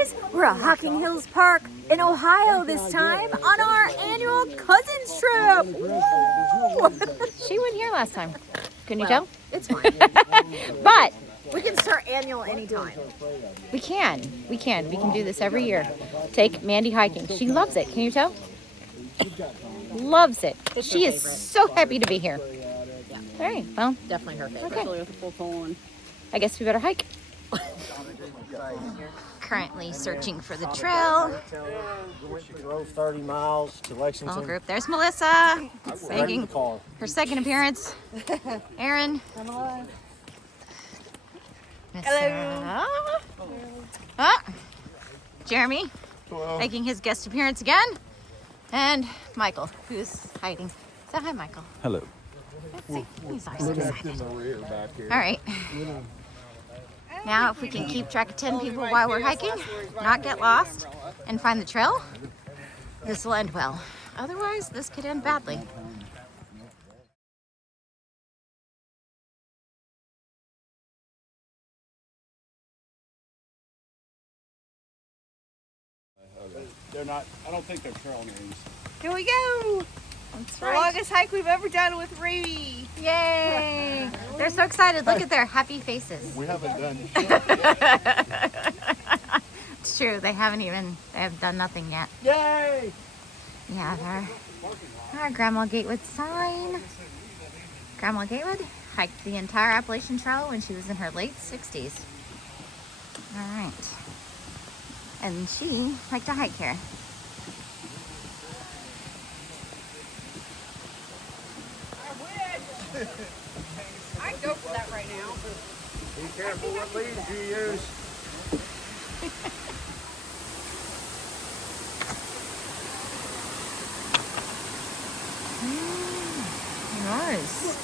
guys, we're at Hocking Hills Park in Ohio this time on our annual cousins trip. Woo! She went here last time. Couldn't you tell? It's fine. But We can start annual anytime. we can. We can do this every year. Take Mandy hiking. She loves it. Can you tell? Loves it. She is so happy to be here. Yeah. All right. Well, Definitely her favorite. okay. With a full phone. I guess we better hike. Currently searching for the trail. She drove 30 miles to Lexington. Small group. There's Melissa Ready making the car. her second appearance. Aaron. Hello. Jeremy making his guest appearance again. And Michael, who's hiding. Say hi, Michael. Hello. Let's see. He's always excited. All right. Now, if we can keep track of 10 people while we're hiking, not get lost, and find the trail, this will end well. Otherwise, this could end badly. They're not, I don't think they're trail names. Here we go. That's The longest hike we've ever done with Ruby. Yay! They're so excited. Look at their happy faces. We haven't done It's true. They have done nothing yet. Yay! Yeah, our Grandma Gatewood sign. Grandma Gatewood hiked the entire Appalachian Trail when she was in her late 60s. All right. And she liked to hike here. I'd go for that right now. Be careful what leads you use. Nice.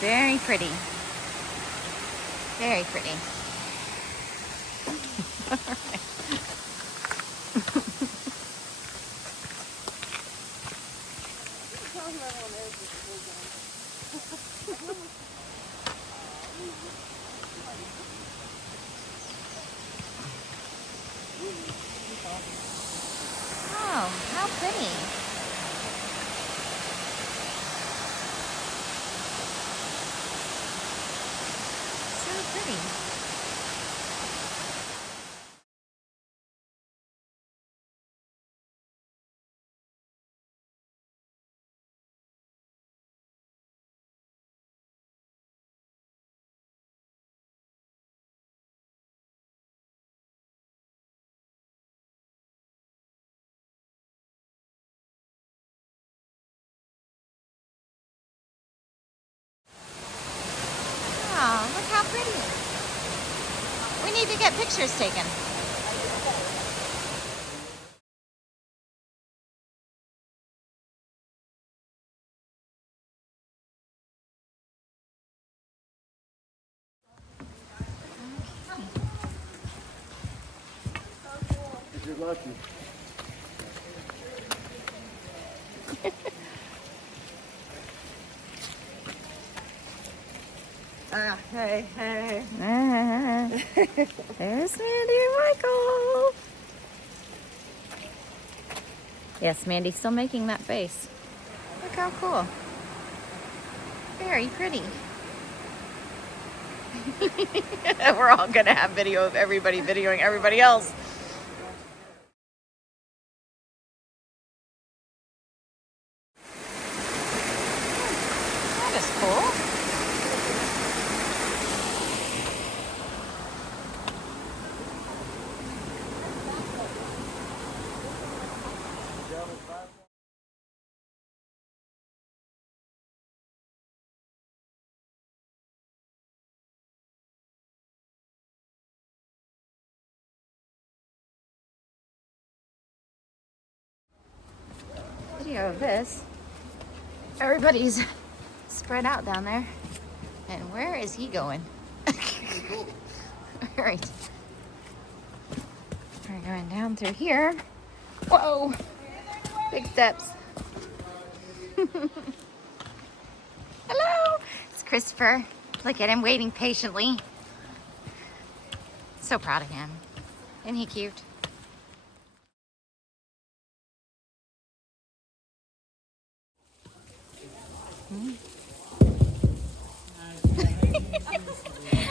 Very pretty. Very pretty. Oh, how pretty. So pretty. Oh, look how pretty. We need to get pictures taken. If you're lucky. Hey, hey. There's Mandy and Michael. Yes, Mandy's still making that face. Look how cool. Very pretty. We're all gonna have video of everybody videoing everybody else. That is cool. Video of this. Everybody's spread out down there. And where is he going? All right. We're going down through here. Whoa! Big steps. Hello! It's Christopher. Look at him waiting patiently. so proud of him. Isn't he cute?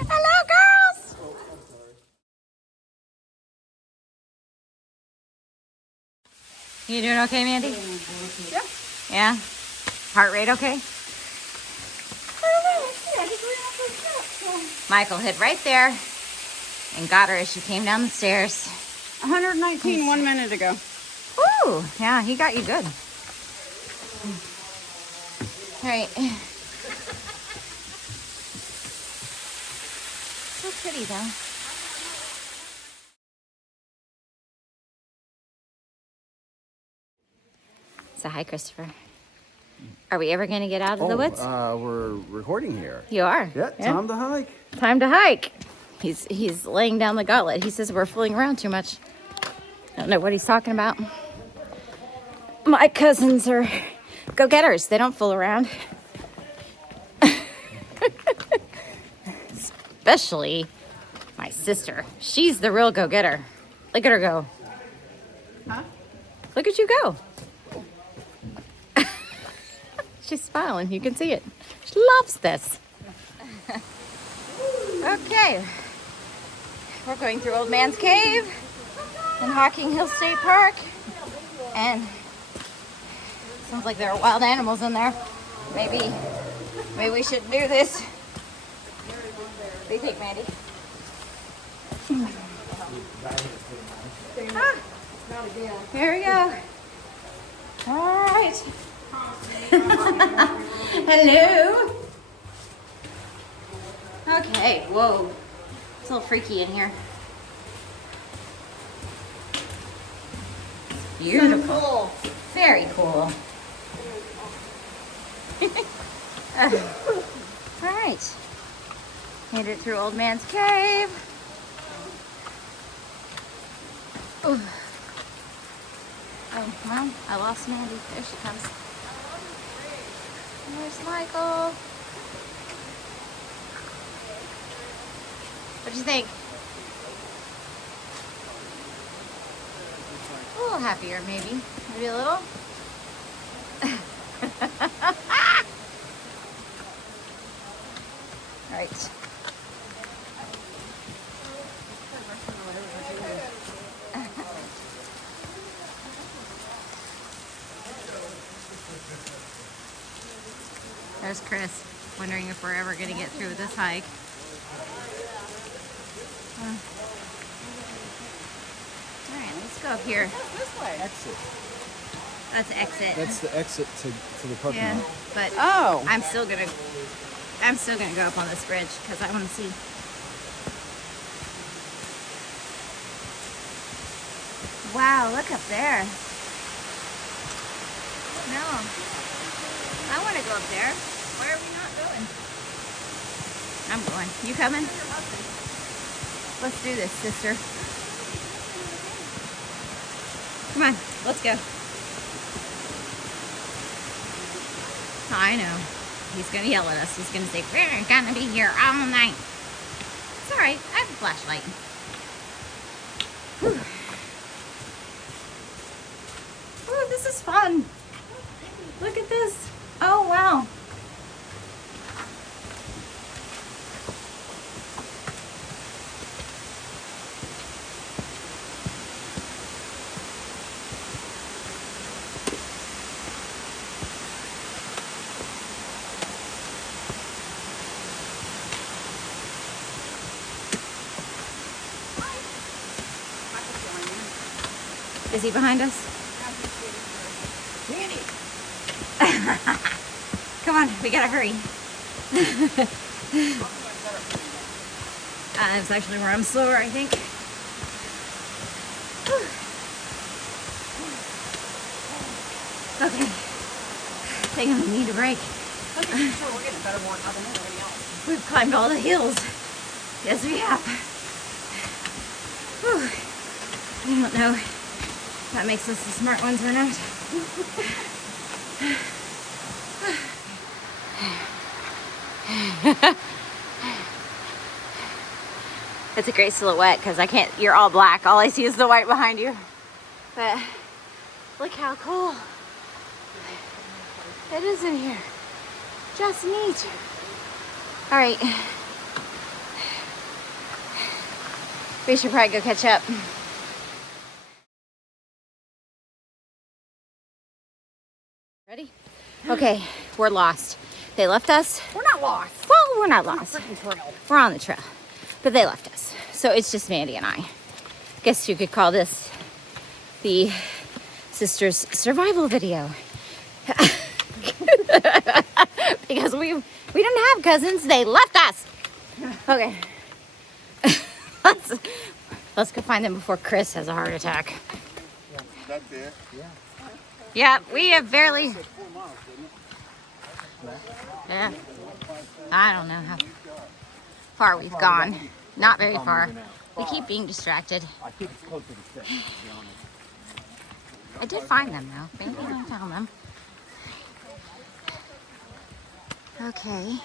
Hello, girls! You doing okay, Mandy? Yeah. Yeah? Heart rate okay? Michael hid right there and got her as she came down the stairs. 119 1 minute ago. Ooh, yeah, he got you good. All right. So pretty, though. So, hi, Christopher. Are we ever going to get out of the woods? We're recording here. You are? Yeah, time to hike. Time to hike. He's laying down the gauntlet. He says we're fooling around too much. I don't know what he's talking about. My cousins are go-getters. They don't fool around. Especially my sister. She's the real go-getter. Look at her go. Huh? Look at you go. She's smiling. You can see it. She loves this. Okay. We're going through Old Man's Cave in Hocking Hills State Park. And sounds like there are wild animals in there. Maybe we shouldn't do this. What do you think, Mandy? Ah, here we go. All right. Hello. Okay, whoa. It's a little freaky in here. Beautiful. Cool. Very cool. All right. Made it through Old Man's Cave. Ooh. Oh, well, I lost Mandy. There she comes. There's Michael. What'd you think? A little happier, maybe. Maybe a little. All right. There's Chris, wondering if we're ever going to get through this hike. All right, let's go up here. This way. Exit. That's exit. That's the exit to the parking Yeah, lot. but Oh. I'm still gonna go up on this bridge because I want to see. Wow, look up there. No, I want to go up there. Why are we not going? I'm going. You coming? Let's do this, sister. Come on, let's go. I know. He's going to yell at us. He's going to say, we're going to be here all night. It's all right. I have a flashlight. Whew. Ooh, this is fun. Look at this. Oh, wow. Is he behind us? Mandy. Come on, we gotta hurry. That's actually where I'm slower, I think. Whew. Okay. I think I'm gonna need a break. Okay, sure, we're getting a better one than everybody else. We've climbed all the hills. Yes, we have. Whew. I don't know if that makes us the smart ones or not. It's a great silhouette because I can't, you're all black. All I see is the white behind you. But look how cool it is in here. Just neat. All right. We should probably go catch up. Ready? Okay, we're lost. They left us. We're not lost. Well, we're not lost. Freaking trail. We're on the trail, but they left us. So it's just Mandy and I. Guess you could call this the sisters survival video. Because we didn't have cousins, they left us. Okay. Let's go find them before Chris has a heart attack. That's it. Yeah, we have barely. Yeah. I don't know how far we've gone. Not very far. We keep being distracted. I think it's closer to 6, to be honest. I did find them though. Maybe I found them. Okay.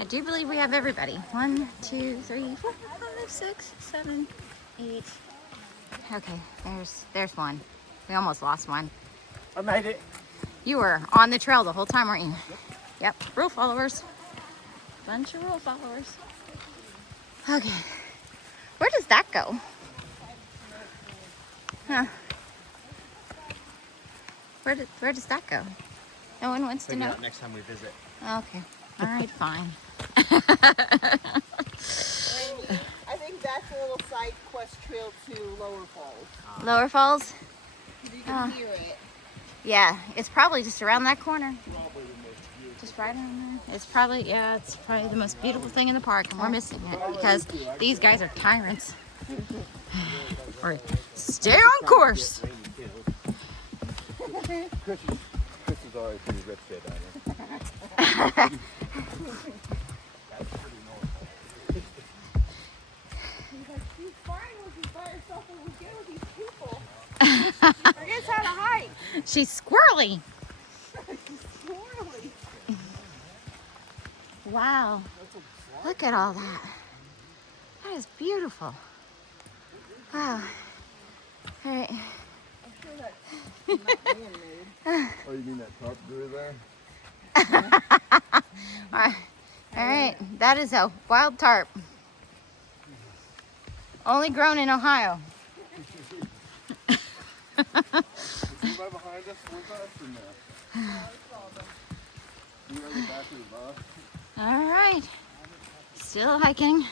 I do believe we have everybody. 1, 2, 3, 4, 5, 6, 7, 8. Okay, there's one. We almost lost one. I made it. You were on the trail the whole time, weren't you? Yep. Rule followers. Bunch of rule followers. Okay. Where does that go? Huh. Where does that go? No one wants to know? Next time we visit. Okay. All right, fine. I think that's a little side quest trail to Lower Falls. Lower Falls? You can hear it. Yeah, it's probably just around that corner. Just right on there. It's probably the most beautiful thing in the park, and we're missing it because these guys are tyrants. Or stay on course. Chris is already pretty rich there, down He's like, she's fine when she's by herself when we get with these people. She forgets how to hike. She's squirrely. She's squirrely. Wow. Look at all that. That is beautiful. Wow. All right. I'm sure that's not man-made. Oh, you mean that top grew there? All right. That is a wild tarp. Only grown in Ohio. Is he right behind us? Where's us in there? You are the back of the bus. All right. Still hiking.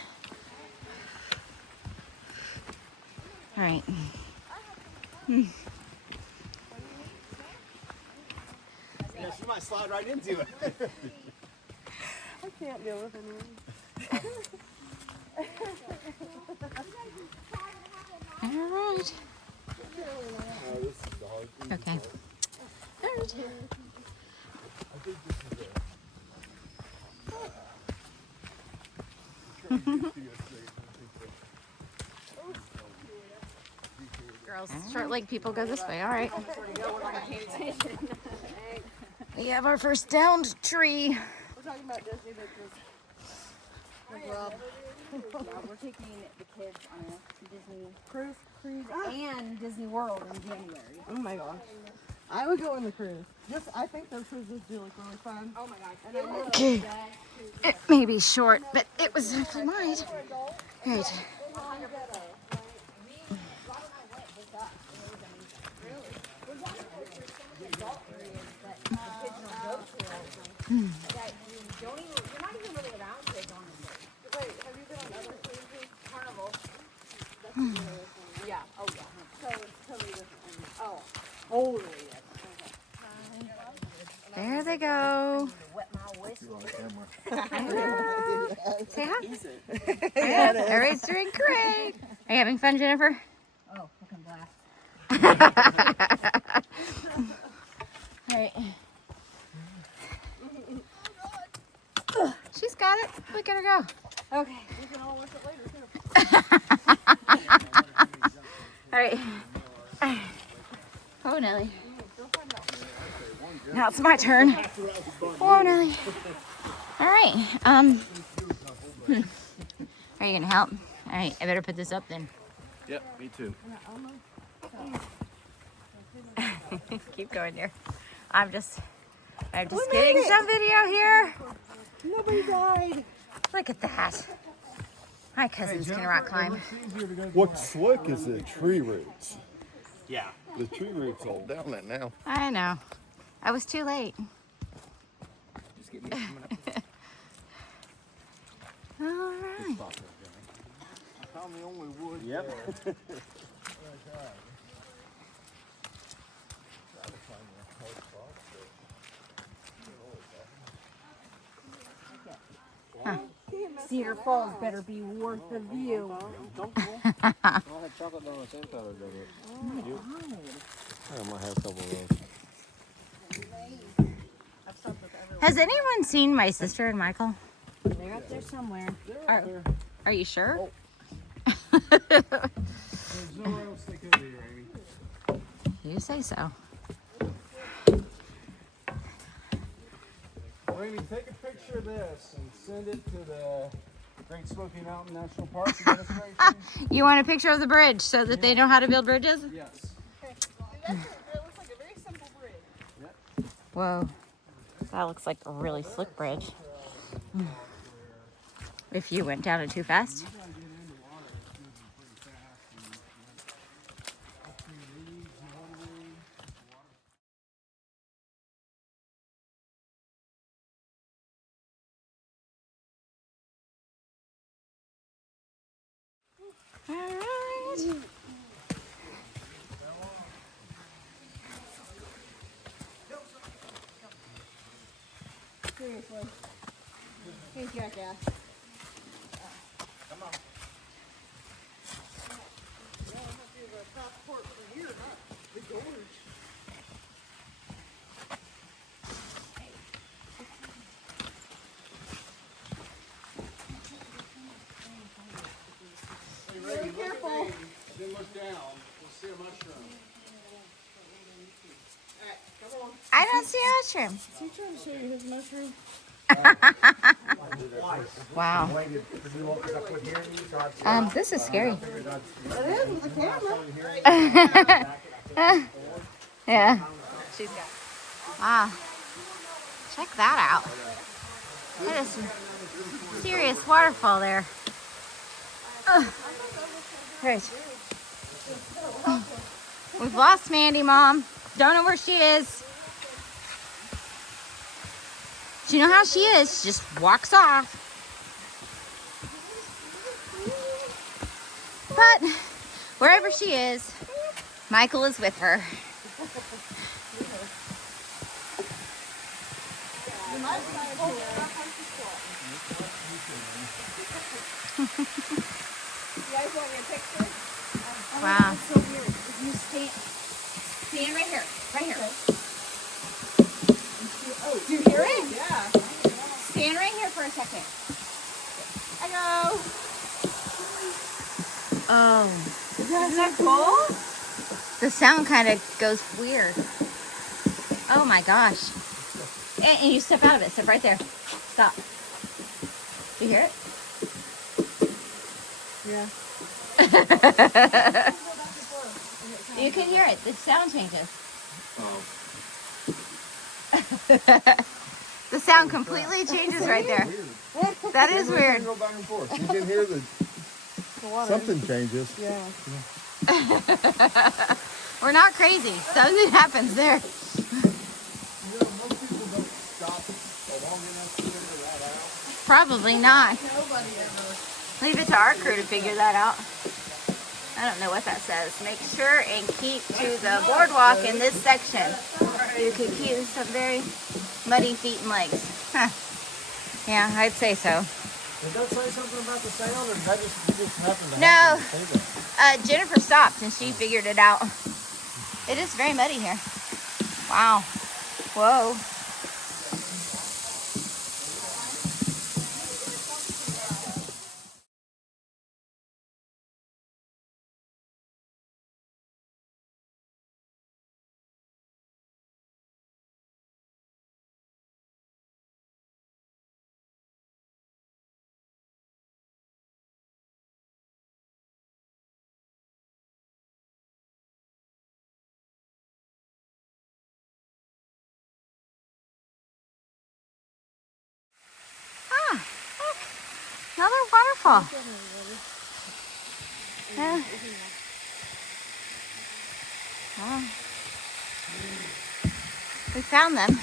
All right. Yeah, she might slide right into it. I can't deal with anyone. All right. Oh, this is the hard thing. Okay. All right. I think this is it. Girls, short leg people go this way. All right. We have our first downed tree. We're talking about Disney because Rob. We're taking the kids on a Disney cruise and Disney World in January. Oh my gosh. I would go on the cruise. I think those cruises do look really fun. Oh my gosh. And I know Okay. It may be short, but it was definitely mine. All right. You're not even really around kids on it. Wait, have you been on other cruises? Carnival. Yeah. Oh yeah. So it's totally different. Oh. Totally different. There they go. Wet my whistle. Say hi. Yeah, everybody's doing great. Are you having fun, Jennifer? Oh, fucking blast. All right. She's got it. Look at her go. Okay. We can all watch it later too. All right. Oh, Nelly. Now it's my turn. Oh, Nelly. All right. right. Are you gonna help? All right. I better put this up then. Yep, me too. Keep going here. I'm just getting some video here. Nobody died. Look at that. My cousins can rock climb. What's slick is the tree roots. Yeah. The tree roots all down it now. I know. I was too late. All right. I found the only wood. Yep. Cedar Falls better be worth the view. I had chocolate donuts and powdered donuts. I might have a couple of those. Has anyone seen my sister and Michael? They're up there somewhere. Are you sure? There's nowhere else they could be, Amy. You say so. Amy, take a picture of this and send it to the Great Smoky Mountain National Park Administration. You want a picture of the bridge so that they know how to build bridges? Yes. That looks like a very simple bridge. Whoa. That looks like a really slick bridge. If you went down it too fast. All right. Seriously. Hey, jackass. Be careful. Then look down. We'll see a mushroom. I don't see a mushroom. Is he trying to show you his mushroom? Wow. This is scary. It is with the camera. Yeah. She's got. Wow. Check that out. That is some serious waterfall there. Right. We've lost Mandy, Mom. Don't know where she is. Do you know how she is? She just walks off. But wherever she is, Michael is with her. Wow. So weird. If you stand right here. Right here. Oh, do you hear it? Yeah. Stand right here for a second. Hello. Oh. Isn't that cool? The sound kind of goes weird. Oh my gosh. And you step out of it. Step right there. Stop. Do you hear it? Yeah. You can hear it. The sound changes. The sound completely changes right there. That is weird. Go back and forth. You can hear the something changes. Yeah. We're not crazy. Something happens there. Most people don't stop long enough to figure that out. Probably not. Nobody ever. Leave it to our crew to figure that out. I don't know what that says. Make sure and keep to the boardwalk in this section. You could keep some very muddy feet and legs. Huh. Yeah, I'd say so. Did that say something about the sound, or did that just happen to No. happen to say that? Jennifer stopped and she figured it out. It is very muddy here. Wow. Whoa. waterfall. Yeah. Well, we found them,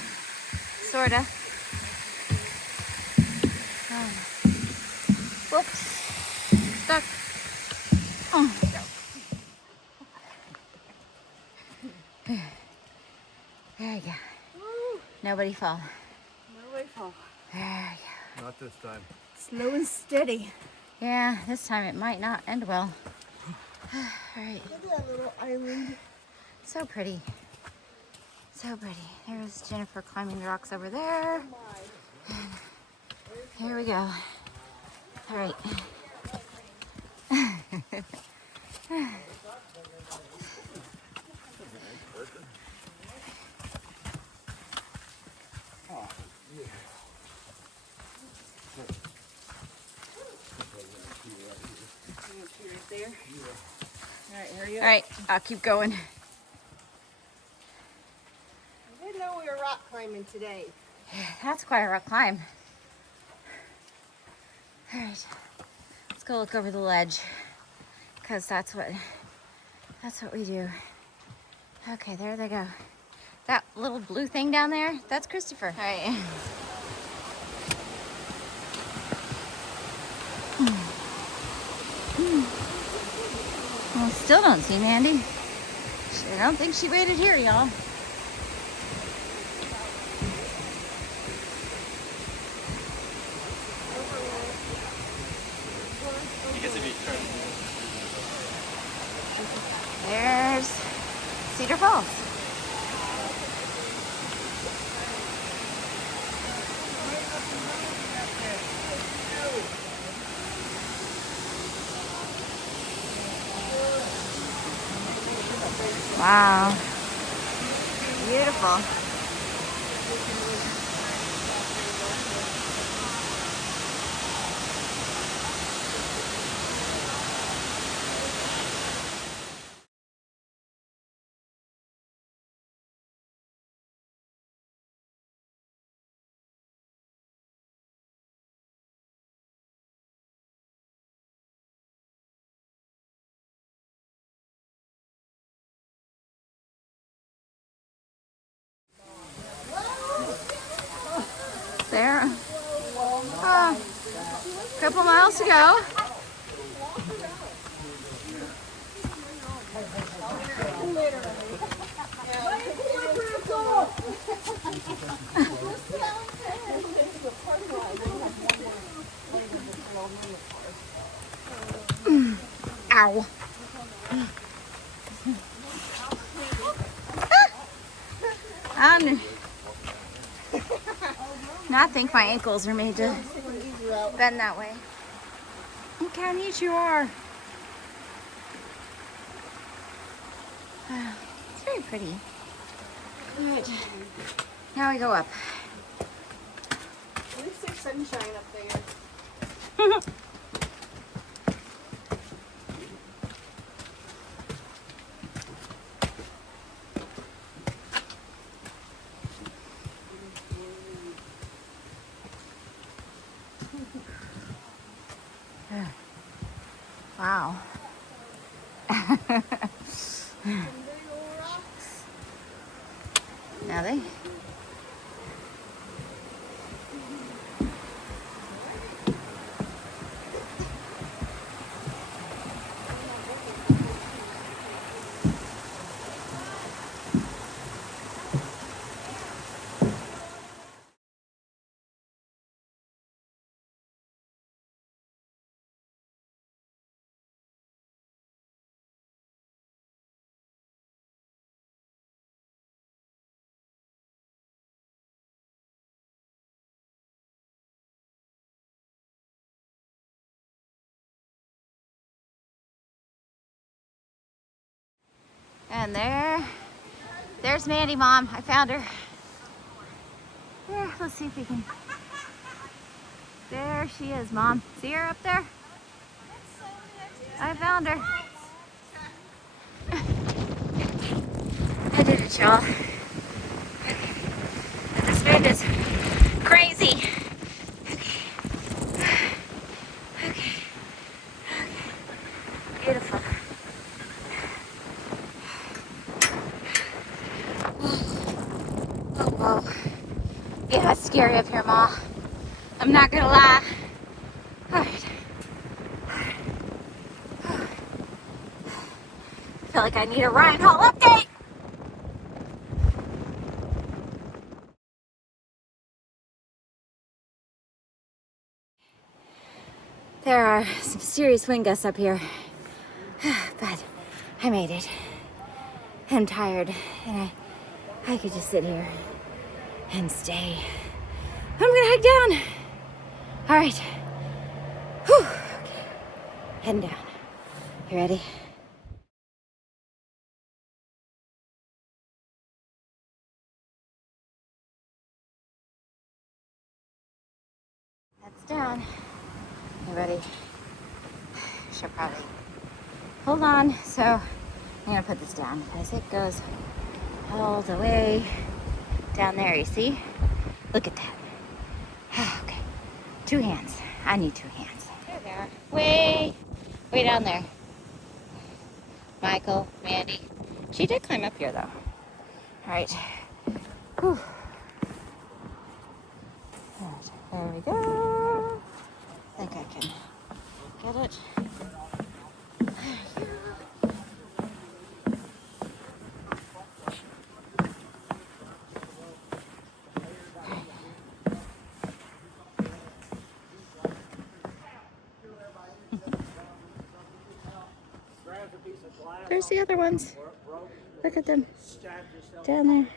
sorta. Oh. Whoops. Stuck. Oh. There you go. Nobody fall. Nobody fall. There you go. Not this time. Slow and steady. Yeah, this time it might not end well. All right. Look at that little island. So pretty. So pretty. There's Jennifer climbing the rocks over there. And here we go. All right. There. All right, hurry up. All right, I'll keep going. I didn't know we were rock climbing today. That's quite a rock climb. All right, let's go look over the ledge, because that's what we do. Okay, there they go. That little blue thing down there, that's Christopher. All right. Well, still don't see Mandy. I don't think she waited here, y'all. There's Cedar Falls. Wow. Beautiful. There. A couple miles to go. Ow. I think my ankles are made to bend that way. Look how neat you are. It's very pretty. All right, now we go up. At least there's sunshine up there. Wow. Now they. And there's Mandy, Mom. I found her. There, let's see if we can. There she is, Mom. See her up there? I found her. I did it, y'all. This wind is crazy. Okay. scary up here, Ma. I'm not gonna lie. All right. I feel like I need a Ryan Hall update. There are some serious wind gusts up here, but I made it. I'm tired, and I could just sit here and stay. I'm gonna hike down. All right. Whew. Okay. Heading down. You ready? That's down. You ready? Should probably hold on. So I'm gonna put this down because it goes all the way down there. You see? Look at that. Okay. 2 hands. I need 2 hands. There they are. Way down there. Michael, Mandy. She did climb up here though. All right. Whew. All right. There we go. I think I can get it. There's the other ones. Look at them down there.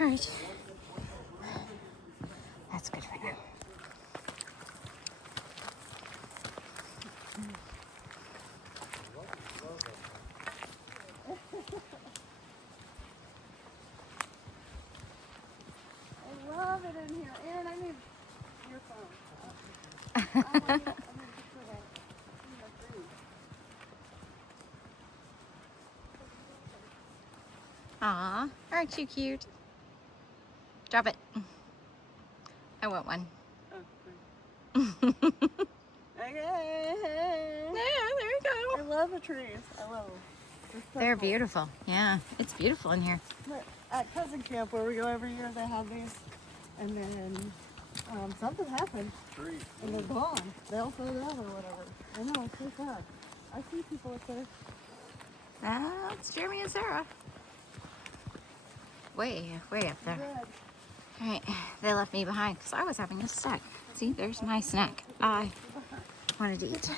All right. That's good for now. I love it in here. Aaron, I need your phone. I need a picture of that. Aw, aren't you cute? Drop it. I want one. Okay. Yeah, there you I go. love the trees. I love them. They're beautiful. Yeah, it's beautiful in here. But at cousin camp where we go every year, they have these, and then something happened, and they're gone. They'll throw it out or whatever. I know, it's so sad. I see people up there. That's Jeremy and Sarah. Way up there. Red. All right, they left me behind because I was having a snack. See, there's my snack. I wanted to eat.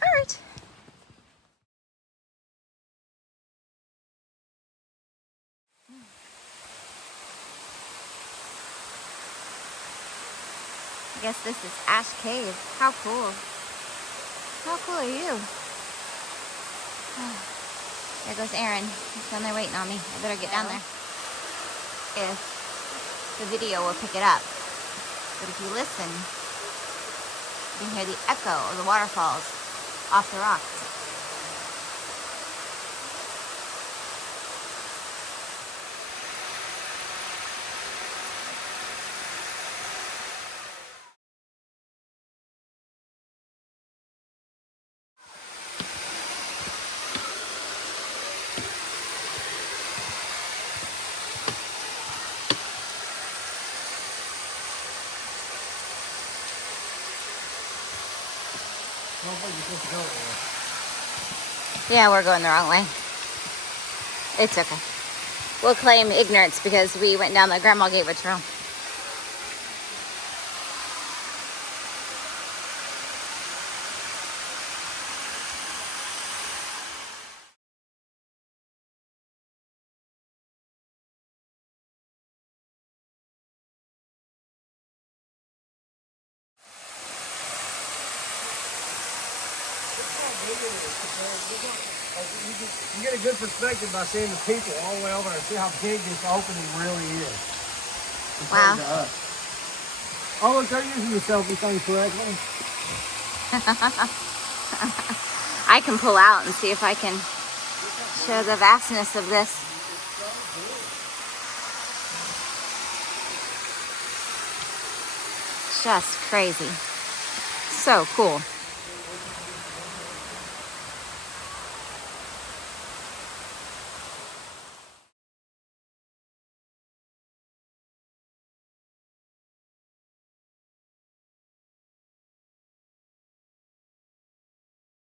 All right. I guess this is Ash Cave. How cool. How cool are you? There goes Aaron. He's down there waiting on me. I better get down there. If the video will pick it up. But if you listen, you can hear the echo of the waterfalls off the rocks. Yeah, we're going the wrong way. It's okay. We'll claim ignorance because we went down the Grandma Gatewood trail. You get a good perspective by seeing the people all the way over there. See how big this opening really is. Wow. To us. Oh, look, they're using the selfie thing correctly. I can pull out and see if I can show the vastness of this. Just crazy. So cool.